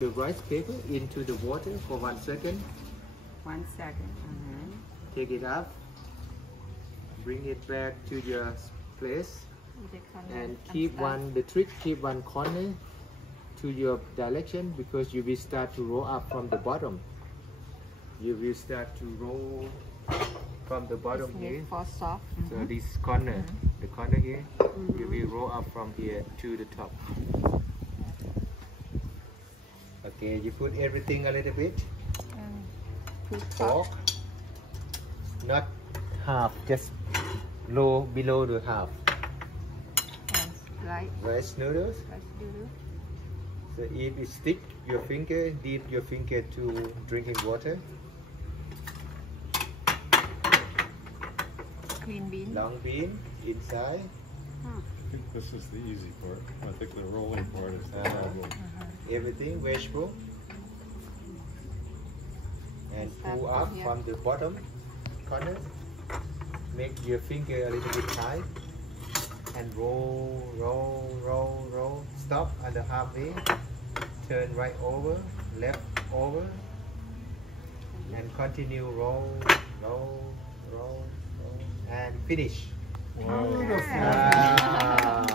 the rice paper into the water for 1 second. 1 second. Take it up. Bring it back to your place. And keep the trick, keep one corner to your direction because you will start to roll up from the bottom. You will start to roll from the bottom here. For soft. So this corner, the corner here, you will roll up from here to the top. Okay, you put everything a little bit. Pork, not half, just below the half. Rice noodles. So if you stick your finger, dip your finger to drinking water. Green bean. Long bean inside. I think this is the easy part. I think the rolling part is the problem. Everything vegetable. And pull up from the bottom corner. Make your finger a little bit tight. And roll, roll, roll, roll. Stop at the halfway. Turn right over, left over. And continue roll, roll, roll, roll. And finish. Wow. Ah.